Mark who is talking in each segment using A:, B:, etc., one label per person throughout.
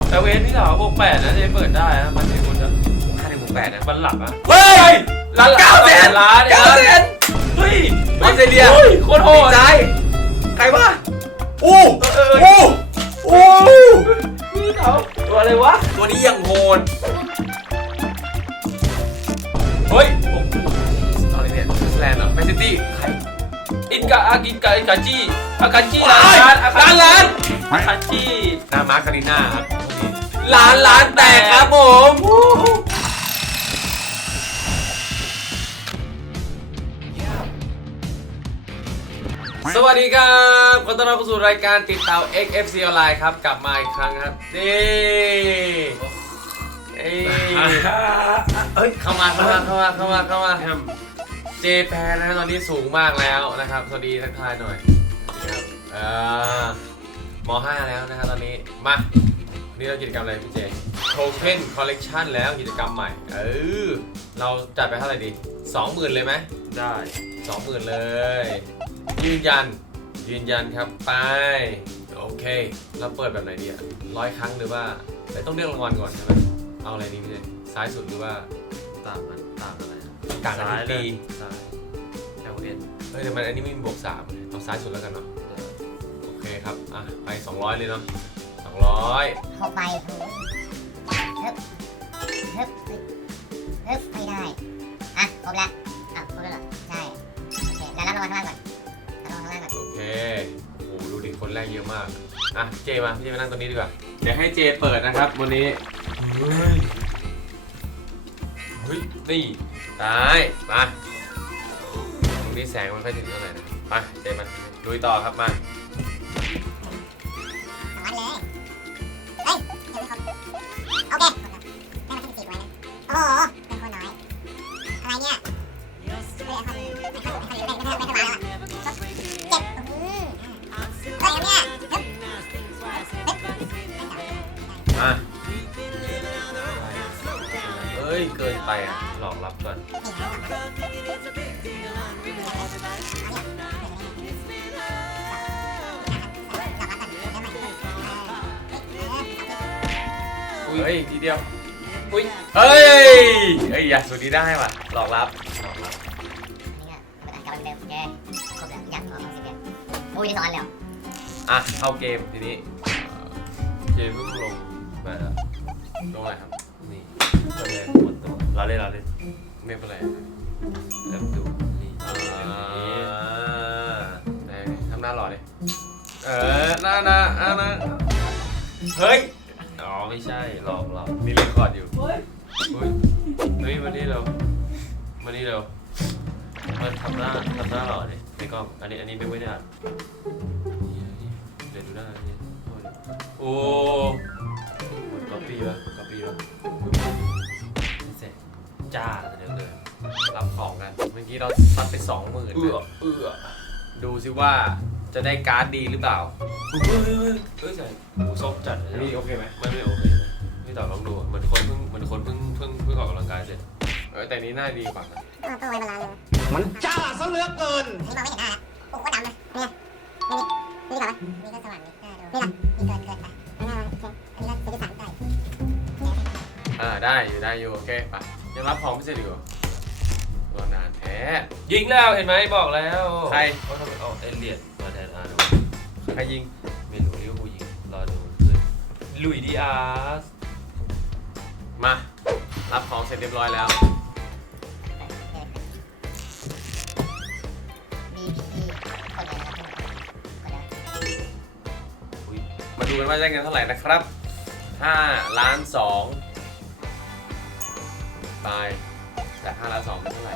A: แต่เวทพี่สาวบวก8นะจะเปิดได้นะมันเป็นคนจะ
B: 5 1 8นะ
A: มันหลับอ่ะ
B: เฮ้ย
A: ล้าน
B: 900,000
A: ล้านเนี่ย
B: 900,000
A: เฮ้ย
B: ออสเตรเลีย
A: โคตรโหด
B: ใจใครวะอู้อู้
A: พี่สาวตัวอะไรวะ
B: ตัวนี้ยังโหด
A: เฮ้ย
B: ตอนนี้เนี่ยสวิตเซอร์แลนด์เหรอแมนซิตี้ใคร
A: อินกาจีอาคาจิ
B: ล้านล้าน
A: อาคาจิ
B: นามาร์คาริน่าครับล้านแตกครับผมสวัสดีครับขอต้อนรับเข้าสู่รายการติดเตา XFC ออนไลน์ครับกลับมาอีกครั้งครับนี่เอ้ยเข้ามาเจแปนนะตอนนี้สูงมากแล้วนะครับสวัสดีทักทายหน่อยนะครับม.5 แล้วนะครับตอนนี้มานี่เรากิจกรรมอะไรพี่เจโทเค็นคอลเลกชันแล้วกิจกรรมใหม่เราจัดไปเท่าไหร่ดี 20,000 เลยไหม
A: ได้
B: 20,000 เลยยืนยันครับไปโอเคเราเปิดแบบไหนดีอะ100 ครั้งหรือว่าต้องเลือกรางวัลก่อนใช่ไหมเอาอะไรดีพี่เจซ้ายสุดหรือว่า
A: ต่างอะไร
B: กลางกันดี
A: ซ้ายแล้วเอ็น
B: เฮ้ยแต่มันอันนี้ไม่มีบวก3เอาซ้ายสุดแล้วกันเนาะโอเคครับไป200เลยเนาะ200
C: เข้าไปฮึบไม่ได้ครบแล้วครบแล้วเหรอใช่โอเคแล้วรับรางวัลข้างล่างก่อน
B: โอเคโอ้โหดูดิคนแรกเยอะมากเจมาพี่เจมานั่งตรงนี้ดีกว่าเดี๋ยวให้เจเปิดนะครับวันนี้เฮ้ยนี่ตายมาตรงนี้แสงมันค่อยถึงเท่าไหร่นะไปเจมาลุยต่อครับมา
C: รางวัลเลยเฮ้ยยังไม่ครบโอเคได้มาที่4ไว้นะโอ้โหเป็นคนน้อยอะไรเนี่ยไอ้คนไม่สบายแล้วเจ็บเฮ้ยเนี่ย
B: เอ้ยเกินไปหลอกรับก่อนเฮ้ยทีเดียวอุ้ยเฮ้ยอยากสุดนี้ได้ว่ะหลอกรับ
C: นี่ก็เปิดอันกลับมาเดิมครบแล้วอยากขอ10 เดือนโอ้ยนอนแล้ว
B: เข้าเกมทีนี้เจเพิ่งลงมาแล้วลงอะไรครับนี่
A: ตัวแรกหมดตัวเราเล่น
B: ไม่เป็นไร
A: แล้วดูนี่
B: ไหนทำหน้าหล่อเลยหน้าเฮ้ย
A: อ๋อไม่ใช่หลอก
B: มีเรคคอร์ดอยู่
A: อุ้ยมานี่เร็วมันทำหน้าหล่อดิในกล้องอันนี้ไม่ได้เดี๋ยวดูหน้านี่โอ้หมดก๊อปปี้ปะเสร็จจ้าเลย
B: รับของกันเมื่อกี้เราซัดไป 20,000ดูซิว่าจะได้การ์ดดีหรือเปล่า
A: เฮ้ยใส่หมูส้มจัดเลย
B: นี่โอเคไหม
A: ไม่โอเคพี่ต่อลองดูเหมือนคนเพิ่งออกกำลังกายเสร็จ
B: แต่นี้น่าดีกว่านะ
C: ตัวไว้เวลาเลย
D: มันจ้าซะเหลือเกิน
C: นี่มองไม่เห็นหน้าโอ้โหดำเลยนี่ก่อนนี่ก็สว่างนี่ล่ะนี่เกินไปอันนี้ก็สื่อสารได้
B: ได้อยู่โอเคไปยังรับของไม่เสร็จดีกว่ารอนานแท้
A: ยิงแล้วเห็นไหมบอกแล้ว
B: ใคร
A: เขาทำไมเอาเอเลียดมาแทนอาร์โน
B: ใครยิง
A: เมนูลิเวอร์พูลยิงรอดูขึ้นลุยดิอาส
B: มารับของเสร็จเรียบร้อยแล้วมาดูกันว่าได้เงินเท่าไหร่นะครับ5.2 ล้านไปจาก5.2 ล้านเป็นเท่าไหร่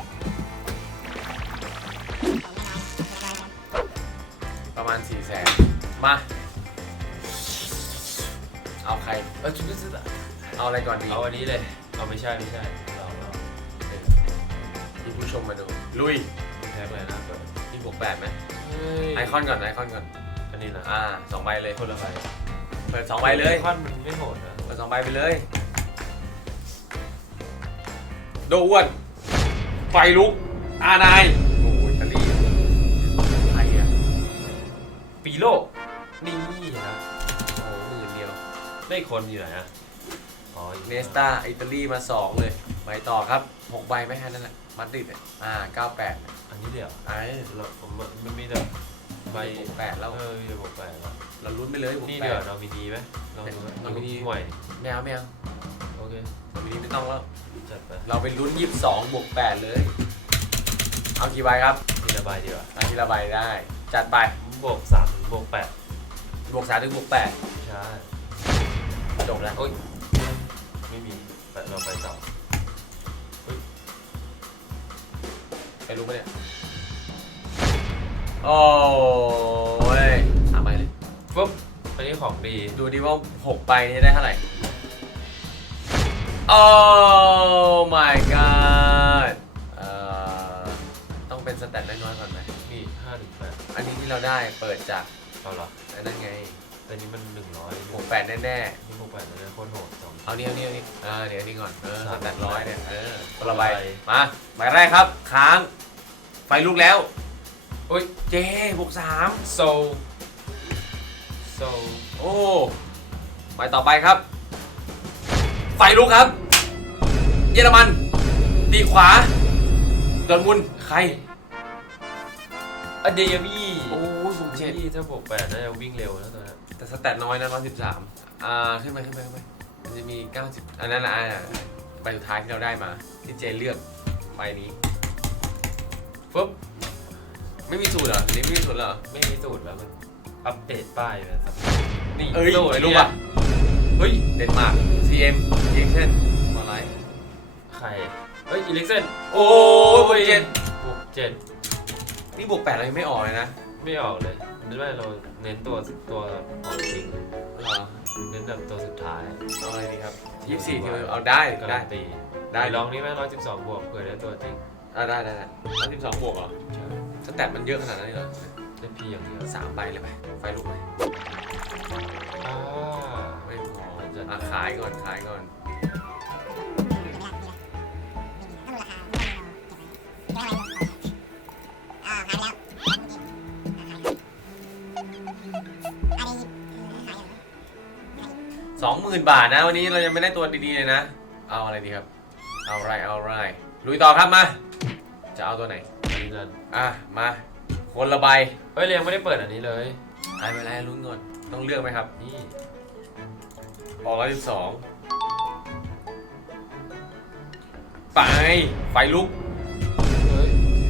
B: ประมาณ 400,000 มาเอาใครเอาอะไรก่อนดี
A: เอาอันนี้เลยเอาไม่ใช่เรา
B: ที่ผู้ชมมาดูลุย
A: แพ็คเลยนะเปิด
B: ที่บวก8ไหมไอคอนก่อน
A: อันนี้นะ
B: 2 ใบเลย
A: คนละใบ
B: เปิด 2 ใบเลย
A: ไอคอนมันไม่โหดนะ
B: เปิด 2 ใบไปเลยโดอ้วนไฟลุกนายโอ้ยอิตาลีใครอะ
A: ปีโลนี่นะ
B: โอ้10,000 เดียว
A: ได้คนอยู่ไหนอะอ๋อ
B: เนสตาอิตาลีมา2เลยไปต่อครับ6ใบไม่แค่นั้นแหละมาดริดเนี่ย98
A: อันนี้เดี๋ยว
B: เรา
A: ผมมันมีแต่ใบ
B: 8แล้ว
A: มีแต่6 8แล้ว
B: เราลุ้นไปเลย
A: นี่เดี๋ยวเรามีดีไหมลองดูไหม
B: เรามีดี
A: ห่วย
B: ไม่เอา
A: โอเค
B: เรามีดีไม่ต้องแล้ว
A: จัดไป
B: เราเป็นลุ้น22บวก8เลยเอากี่ใบครับ
A: ทีละใบดีกว่า
B: เอาทีละใบได้จัดไป
A: บวก3บวก8
B: บวก3ถึงบวก
A: ใช่
B: 8จบแล้ว
A: โอ้ยไม่มีเราไปต่อ
B: ไปรู้ปะเนี่ยโอ้ย3ใบเลย
A: ปุ๊บอันนี้ของดี
B: ดูดิว่า6ใบนี้ได้เท่าไหร่โอ้ my god ต้องเป็นสแตทน้อยๆก่อนไหม
A: นี่5 ถึง 8
B: อันนี้ที่เราได้เปิดจาก
A: เอาเหรอ
B: อันนั้นไง
A: อันนี้มัน100
B: บวก8แน่
A: นี่บวก8เลยโคตรโหด2
B: ๆเอานี่เดี๋ยวอันนี้ก่อนสแตท100เนี่ยคนละ
A: ใบ
B: ใบมาใบแรกครับค้างไฟลุกแล้ว
A: โอ้ย
B: เจบวก3
A: โซ
B: โอ้ใบต่อไปครับ ไฟลุกครับ เยอรมันตีขวาดอร์ทมุนด์ใคร
A: อเดยมี่
B: โอ้ยบวก7
A: นี่ถ้าบวก8น่าจะวิ่งเร็วนะตัวนั้น
B: แต่สแตทน้อยนะ113ขึ้นไปมันจะมี90อันนั้นนะใบสุดท้ายที่เราได้มาที่เจเลือกใบนี้
A: ปุ๊บ
B: ไม่มีสูตรเหรอหรือไม่มีสูตรเหรอ
A: ไม่มีสูตรแล้วมันอัปเดตป้ายเลยครับนี่
B: เอ้ย
A: สูตร
B: ไม่รู้
A: เนี่ย
B: ป่ะเฮ้ยเดนมาร์ก CM ยิงเช่นมาไลท์
A: ใครเฮ้ยอีเล็กเซน
B: โอ้ยบวก7
A: บวก7
B: นี่บวก8เรายังไม่ออกเลยนะ
A: ไม่ออกเลยนึกว่าเราเน้นตัวของจริง
B: เหรอ
A: เน้นแบบตัวสุดท้าย
B: เอาอะไรดีครับ24ที่เอาได้
A: การั
B: ได้
A: นตี
B: ได้
A: ลองนี้ไหม112 บวกเผื่อได้ตัวจริง
B: ได้112บวกเหรอสแตทมันเยอะขนาดนั้นเลยเหรอ
A: ได้พีอย่างเดียว
B: 3ใบเลยไปไฟลุกไหม
A: อ่า
B: ไม่พอ
A: จะ
B: ขายก่อน 20,000 บาทนะวันนี้เรายังไม่ได้ตัวดีๆเลยนะ เอาอะไรดีครับ เอาไรลุยต่อครับมา จะเอาตัวไหน
A: อันนี้นั่น
B: มาคนละใบ
A: เฮ้ยเรียงไม่ได้เปิดอันนี้เลย
B: ไม่เป็นไรลุ้นก่อนต้องเลือกไหมครับ
A: นี่
B: ออก112ไปไฟลุก
A: เฮ้ย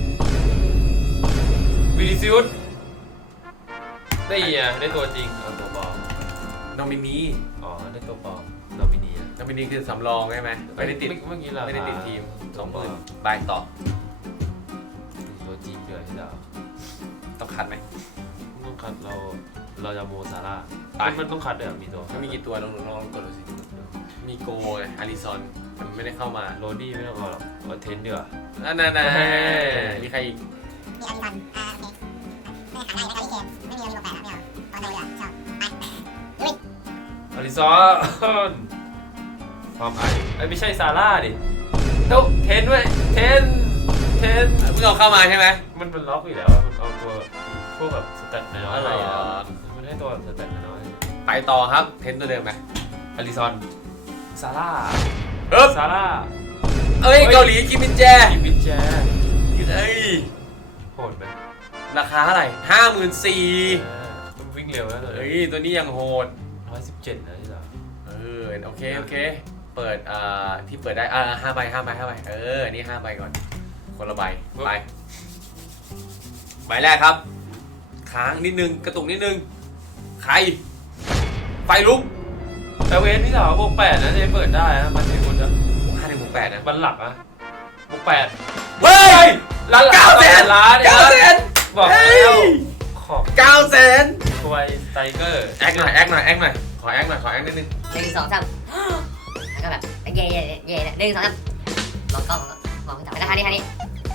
A: วินิซิอุสได้อีอ่ะได้ตัวจริงเอาตัวปลอม
B: นอมินี
A: อ๋อได้ตัวปลอมนอมินีอ่ะ
B: นอมินีคือสำรองใช่ไหมไม่ได้ติด
A: เมื่อกี้เรา
B: ไม่ได้ติดทีม 20,000ใบต่อ
A: ตัวจริงเดือดที่ดาว
B: ต้องคัดไหม
A: ต้องคัดเราจะโมซาร่า
B: ไป
A: มันต้องคัดเดี๋ยวมีตัว
B: ไม่มีกี่ตัวลองกดดูสิมีโกไงอาริซอนมันไม่ได้เข้ามา
A: โรดี้ไม่ต้องเอาหรอกเอาเทนเดือด
B: นั่นมีใครอีก
C: มีอาริซันโอเคไม่หาได้แล้วก็อีเคไม่มีอาริโลแปดแล้วไม่เอาตอนใจเลยชอบไป
A: อาริซอนความไอ้ไม่ใช่ซาร่าดิเอ้าเทนด้วยเทน
B: เพิ่งเอาเข้ามาใช่ไหม
A: มันเป็นล็อกอยู่แล้วมันเอาตัวพวกแบบสแตทน้อยๆให้แล้วมันให้ตัวสแตทน้อย
B: ไปต่อครับเทนตัวเดิมไหม
A: อาริซอนซาร่า ซาร่า
B: เอ้ยเกาหลีกิมมินแจ
A: กิมมินแจ
B: เอ้ย
A: โหดไหม
B: ราคาเท่าไหร่54,000
A: มันวิ่งเร็วแล้วตัว
B: เอ้
A: นี้
B: ยตัวนี้ยังโหด
A: 117นะที่เรา
B: โอเคเปิดที่เปิดได้5 ใบอันนี้5 ใบก่อนคนละใบไปใบแรกครับค้างนิดนึงกระตุกนิดนึงใครไฟลุก
A: แต่เวนที่เราบวก8นะจะเปิดได้นะมันเป็นคนจะ
B: 5 ถึง 8นะ
A: บันหลักอะบวก8
B: เฮ้ย
A: ล้าน
B: 900,000
A: ล้าน
B: 900,000
A: บอกแล้วขอบ
B: 900,000
A: ตัวไทเกอร์
B: แอคหน่อยขอแอคนิดนึง
E: 1 2 3แล้วก็แบบเย่1 2 3มองกล้องมองจับไปแล้วท่านี้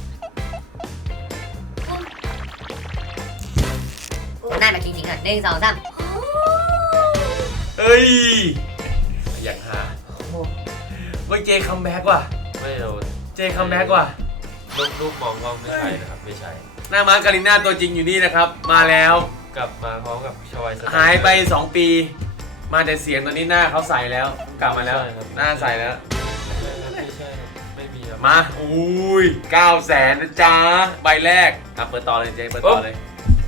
E: หน้าแบบจริงๆหน่อย1 2 3
B: เอ้ยอยากหาเฮ้ยเจคัมแบ็กว่ะ
A: ไม่โดน
B: เจคัมแบ็กว่ะ
A: ลูกมองกล้องไม่ใช่นะครับไม่ใช่
B: หน้าม้าการิน่าตัวจริงอยู่นี่นะครับมาแล้ว
A: กลับมาพร้อมกับชอยส
B: หายไป2 ปีมาแต่เสียงตอนนี้หน้าเขาใสแล้ว กลับมาแล้ว หน้าใสแล้ว
A: ไม่ใช่ ไม่มีครับ
B: มาอุ้ย900,000นะจ๊ะใบแรกอ่ะเปิดต่อเลยเจ๊เปิดต่อเลย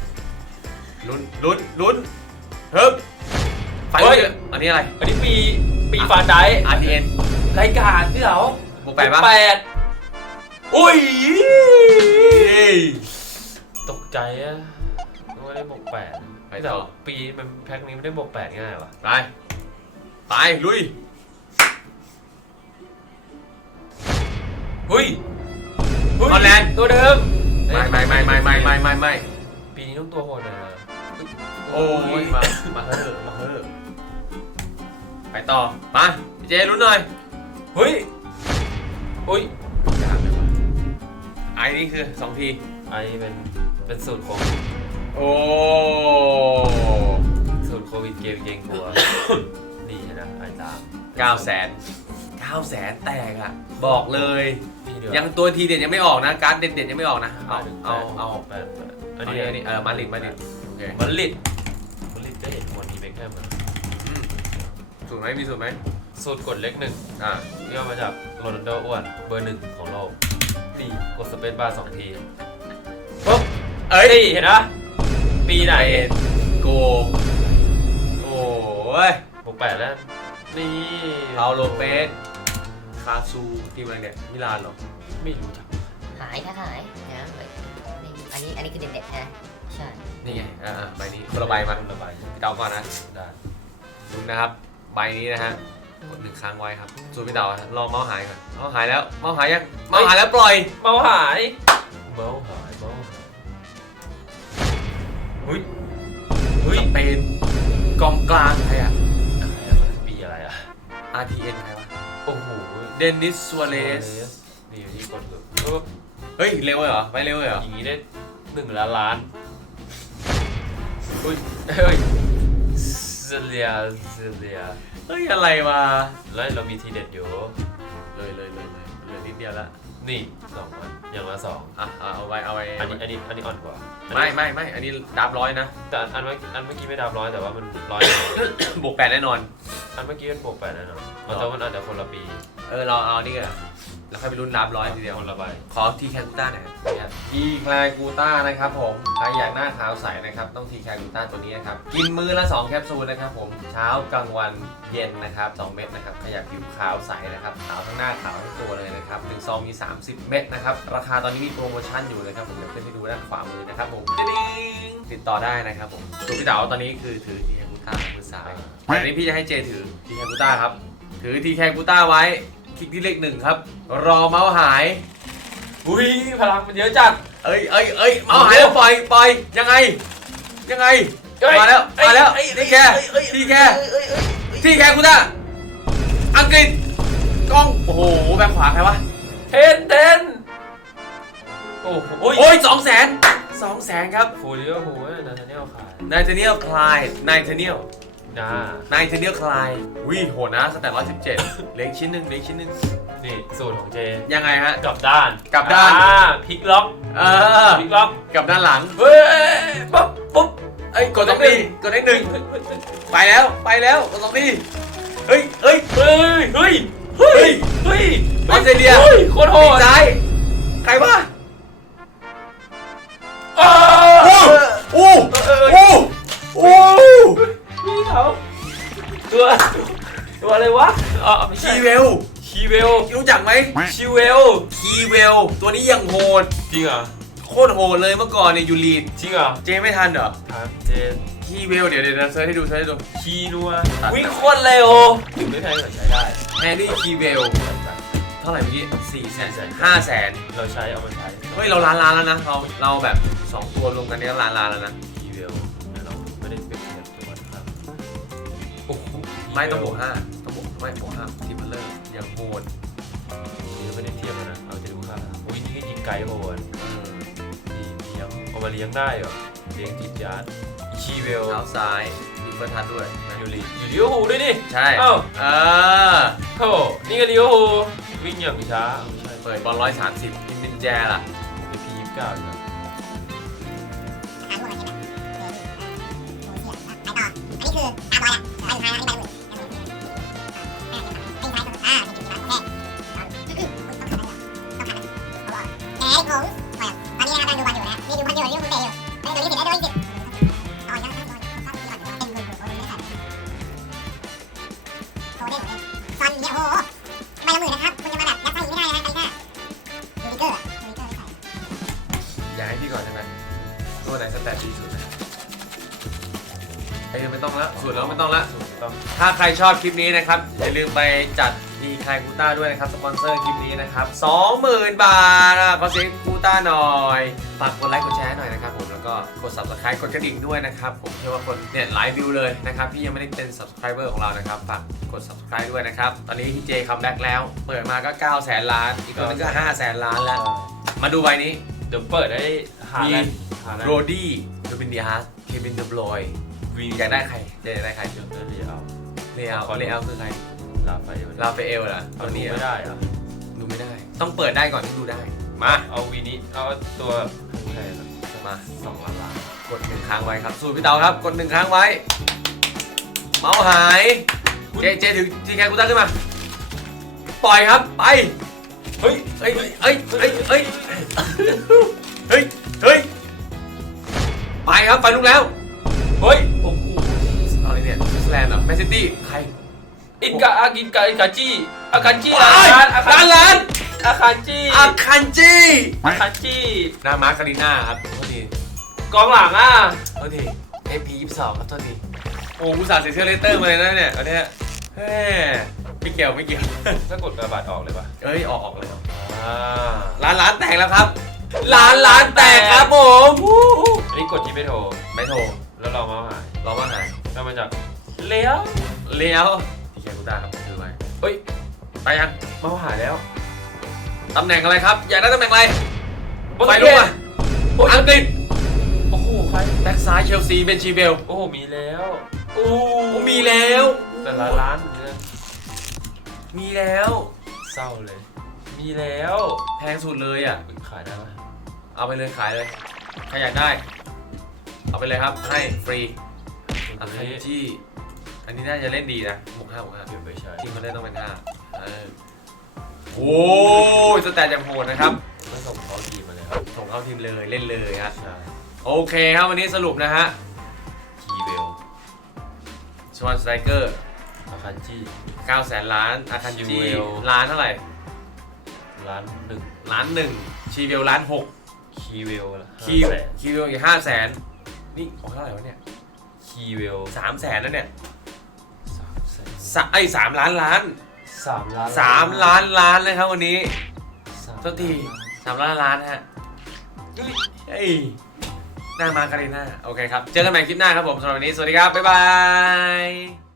B: ลุ้นเฮ้ยไฟเยอะอันนี้อะไร
A: อันนี้ปีฟาได
B: RTN
A: รายการที่เรา
B: บวกแปดปะ
A: อุ้ย
B: เฮ้ย
A: ตกใจอะไม่ได้บวก8
B: ไปต่อ
A: ปีมันแพ็คนี้ไม่ได้บวก8ง่ายวะ
B: ไปลุย
A: เฮ้ย
B: ฮอลแลนด์
A: ตัวเดิม
B: ไม่
A: ปีนี้ต้องตัวโหดเลยนะ
B: โอ้ยมาเฮ้อะไปต่อมาพี่เจลุ้นหน่อย
A: เฮ้ยอุ้ย
B: ไอ้นี่คือ2 ที
A: ไอเป็นสูตรโควิด
B: โอ้
A: สูตรโควิดเกรงกลัว ดีนะไอตาม
B: 900,000แตกอ่ะบอกเลย
A: พี่เดียว
B: ยังตัวทีเด็ดยังไม่ออกนะการ์ดเด็ดยังไม่ออกนะเอา
A: แปดอัน
B: อัน
A: นี้
B: นี้มาลิดโอเค
A: มันลิดได้เห็นวันนี้เบคแฮม
B: สูตรไหมมีสูตรไหม
A: สูตรกดเล็กหนึ่ง
B: อ่า
A: ที่เอามาจากโรนัลโดอ้วนเบอร์1ของโลกนี่กดสเปซบาร์2 ทีปุ๊บนี่เห็นปะปีไหน
B: โกโอ้ย
A: บวก8แล้วนี่
B: เปาโลเปสคาซูทีมอะไรเนี่ยมิลานเหรอ
A: ไม่รู้จัก
E: หายนะเลยอันนี้คือเด็ดๆนะใช่
B: นี่ไงใบนี้คนละใบมา
A: คนละใบ
B: พี่เต๋าก่อนนะ
A: ได้
B: ดูนะครับใบนี้นะฮะกด1 ครั้งไว้ครับส่วนพี่เต๋ารอเมาส์หายก่อนเมาส์หายแล้วเมาส์หายยังเมาส์หายแล้วปล่อย
A: เมาหายเฮ้ย
B: สเปนกองกลางใครอะ
A: ปีอะไรอะ
B: RTN ใครวะ
A: โอ้โห
B: เดนิสซัวเรส
A: นี่อยู่ที่กดปุ๊บ
B: เฮ้ยเร็วเลยเหรอไปเร็วเลยเหรอ
A: อย่างนี้ได้1 ล้านอุ้ยเฮ้ยเซเลีย
B: เฮ้ยอะไรวะ
A: แล้วเรามีทีเด็ดอยู่
B: เลยเหลือนิดเดียวละ
A: นี่2 วันอย่างละ2
B: อ่ะเอาไว้
A: อันนี้อ่อนกว่า
B: ไม่อันนี้ดับ100นะ
A: แต่อันเมื่อกี้ไม่ดับ100แต่ว่ามัน100
B: บวก8แน่นอน
A: อันเมื่อกี้มันบวก8แน่นอนแต่มันอาจจะคนละปี
B: เราเอานี่กันแล้วค่อยไปรุ่นดับ100ทีเดียว
A: คนละใบ
B: ขอทีแคกูต้าหน่อยทีแคกูต้านะครับผมใครอยากหน้าขาวใสนะครับต้องทีแคกูต้าตัวนี้นะครับกินมื้อละ2 แคปซูลนะครับผมเช้ากลางวันเย็นนะครับ2 เม็ดนะครับใครอยากผิวขาวใสนะครับขาวทั้งหน้าขาวทั้งตัวเลยนะครับ1 ซองมี30 เม็ดนะครับราคาตอนนี้มีโปรโมชั่นอยู่นะครับผมเดี๋ยวขึ้นให้ดูด้านขวามือนะครับผมติดต่อได้นะครับผมส่วนพี่เต๋าตอนนี้คือถือทีแคกูต้ามือซ้ายแต่นี้พี่จะให้เจถือทีแคกูต้าครับถือทีแคกูต้าไว้คลิกที่เลข 1ครับรอเมาส์หาย
A: อุ้ยพลังมันเยอะจัด
B: เอ้ยเมาส์หายแล้วปล่อยยังไงมาแล้วที่แค่กูต้าอังกฤษกล้องโอ้โหแบ็คขวาใครวะ
A: เทนโอ้โห
B: โอ้ย200,000ครับ
A: ฟูริโอโหนาธาเนียลขาย
B: นายเทเนียลคลายนายเทเนียล
A: นะ
B: คลายวิโหนะสแตท117เล็กชิ้นหนึ่ง
A: นี่สูตรของเจ
B: ยังไงฮะ
A: กลับด้าน พลิกล็อก พลิกล็อก
B: กับด้านหลัง
A: เฮ้ยปุ๊บ
B: เอ้ยกด2 ทีกดเลข 1ไปแล้วกด2 ทีเฮ้ย
A: เฮ้ยออสเตรเลียโคตรโหด
B: ซ้ายใครวะ โอ้
A: พี่เขาตัวอะไรวะไม่ใช่
B: คีเวล รู้จักไหม
A: ชิเวล
B: คีเวลตัวนี้ยังโหด
A: จริงเหรอ
B: โคตรโหดเลยเมื่อก่อนเนี่ยยูรีด
A: จริงเหรอ
B: เจไม่ทันเหรอ
A: ถามเจน
B: คีเวลเดี๋ยวเซิร์ชให้ดู
A: คีนัววิ่งโคตรเร็วถึงไม่แพงแต่ใช้ได้
B: แฮร์รี่คีเวลเท่าไหร่เมื่อกี้400,000 500,000
A: เราใช้เอามาใช้
B: เฮ้ยเราล้านแล้วนะเราแบบ2 ตัวรวมกันเนี่ยล้านแล้วนะ
A: คีเวลเราไม่ได้เป็นแบบตัวครับโอ้โห
B: ไม่ต้องบวก5ต้องบวกไม่บวก5ทีมเพลเลอร์ยังโหด
A: นี่ไม่ได้เทียบกันนะเอาจะดูค่าอุ้ยนี่ก็ยิงไกลโหดดีเลี้ยงเอามาเลี้ยงได้เหรอเลี้ยงจิตยาร์ดคีเวล
B: เท้าซ้ายมีเฟิร์สทัชด้วย
A: อยู่ลิเวอร์พูลด้วยดิ
B: ใช่
A: เอ้า
B: เ
A: โธ่นี่ก็ลิเวอร์พูลวิ่งอย่างช้าใช่
B: ปิดบอล130อินเมนแจล่ะ
A: ไปพี29อยู่นะ
C: ขาดหัวใช่ไหมโอ้ยเหี้ยไปต่ออันนี้คือตามรอยละสุดท้ายนะอันนี้ใบหมื่นไม่ใช่สุดโอเคแหมผมตอนนี้นะครับกำลังดูบอลอยู่นะนี่ดูบอลอยู่นี่คุณเตะอยู่เฮ้ยโดน20โดน20ต่อยังครับเป็นหมื่นโอ้ยไม่ใช่โซเด้งซันเนี่ยโอ้โหใบละหมื่นนะครับคุณจะมาแบบยัดไส้ไม่ได้นะไอ้หน้าดูดิเกอร์ไม่ใส่
B: อยากให้พี่ก่อนใช่ไหมตัวไหนสแตทดีสุดนะไม่ต้องละสุดแล้วไม่ต้องละ
A: ไม่ต้อง
B: ถ้าใครชอบคลิปนี้นะครับอย่าลืมไปจัดดีคายกูต้าด้วยนะครับสปอนเซอร์คลิปนี้นะครับ 20,000 บาทขอเสียงกูต้าหน่อยฝากกดไลค์กดแชร์หน่อยนะครับผมแล้วก็กด subscribe กดกระดิ่งด้วยนะครับผมเชื่อว่าคนเนี่ยหลายวิวเลยนะครับพี่ยังไม่ได้เป็น subscriber ของเรานะครับฝากกด subscribe ด้วยนะครับตอนนี้พี่เจคัมแบ็กแล้วเปิดมาก็9 แสนล้านอีกตัวนึงก็5 แสนล้านแล้วมาดูใบนี้
A: เดี๋ยวเปิดได้หา
B: มี
A: แลนด์หาแลน
B: โร
A: ด์
B: ดี้เดวินดิอาร์เควินเดบรอยอยากได้ใครอยากได้ใคร
A: เดี๋ยวเรียเอา
B: เลอาคือใคร
A: ลาไฟ
B: ลาเฟเอลเหรอ
A: เอา
B: ตัว
A: นี้
B: นี้
A: ไม่ได้เหรอ
B: ดูไม่ได้ ต้องเปิดได้ก่อนที่ดูได้ มา
A: เอาวีนี้เอาตัวแพงๆ
B: มา
A: 2 ล้านล้าน
B: กดหนึ่งค้างไว้ครับสูตรพี่เต๋าครับกดหนึ่งค้างไว้ เมาส์หาย เจถือทีแคกูตั้งขึ้นมา ปล่อยครับไปเฮ้ยเฮ้ยเฮ้ยเฮ้ยเฮ้ยเฮ้ยเฮ้ยไปครับไปลุกแล้ว
A: เฮ้ยโอ้โห
B: อะไรเนี่ยสวิตเซอร์แลนด์เหรอแมนซิตี้ใคร
A: อินกาจีอาคันจี
B: ล้าน
A: อาคันจี
B: อาคันจี
A: อาคันจี
B: หน้ามาร์คาริน่าครับโทษที
A: กองหลังอ่ะ
B: โทษที AP22 ครับโทษทีโอ้กูสาดเสียเสื้อเลเตอร์มาเลยนะเนี่ยอันเนี้ยเฮ้ยไม่เกี่ยวไม่เกี่ยว
A: ถ้ากดกระบาดออกเลยป่ะ
B: เอ้ยออกเลยเหรอ
A: อ่า
B: ล้านแตกแล้วครับล้านแตกครับผม
A: อันนี้กดจีไม่โทร
B: ไม่โทร
A: แล้วเรามาหาย
B: รอว่าไง
A: แล้วมันจะเลี้ยว
B: เลี้ยวที่แคกูต้าครับคือไว้เฮ้ยไปยัง
A: มาหายแล้ว
B: ตำแหน่งอะไรครับอยากได้ตำแหน่งอะไร
A: โปรตุ
B: ไป
A: เก
B: ลูก
A: ส
B: มาอังกฤษ
A: โอ้โหใคร
B: แบ็กซ้ายเชลซีเบนชีเวล
A: โอ้โหมีแล้ว
B: โอ้มีแล้ว
A: แต่ละล้านเหมือนกัน
B: มีแล้ว
A: เศร้าเลย มีแล้ว
B: แพงสุดเลยอ่ะ
A: ขายได้ปะ
B: เอาไปเลยขายเลยใครอยากได้ เอาไปเลยครับให้ฟรี
A: อั
B: อั
A: น
B: คา
A: นี้
B: จิอันนี้น่าจะเล่นดีนะ65
A: เก็บไปใช้
B: ทีมมันเล่นต้องเป็น5โอ้ยสแตทอย่างโหดนะครับ
A: ไม่ส่งเขาทีมาเลยครับ
B: ส่งเข้าทีมเลยเล่นเลยครับ
A: ใช่
B: โอเคครับวันนี้สรุปนะฮะ
A: คีเวล
B: ชวานสไตรเกอร์
A: อาคันจี
B: 9 แสนล้านอาคันจิ
A: Chilwell
B: ล้านเท่าไหร่
A: ล้านหนึ่ง
B: ล้านหนึ่งชีเวลล้านหก
A: คีเวลละ
B: คิวคิวอีก5 แสนนี่ออกเท่าไหร่วะเนี่ย
A: คีเวล
B: 3 แสนแล้วเนี่ย
A: 3 แสน
B: 3 ล้านล้าน
A: 3 ล้าน
B: 3 ล้านล้านเลยครับวันนี้
A: 3
B: โทษที3 ล้านล้านฮะเฮ้ยหน้ามาการีน่าโอเคครับ เจอกันใหม่คลิปหน้าครับผมสำหรับวันนี้ สวัสดีครับ บ๊ายบาย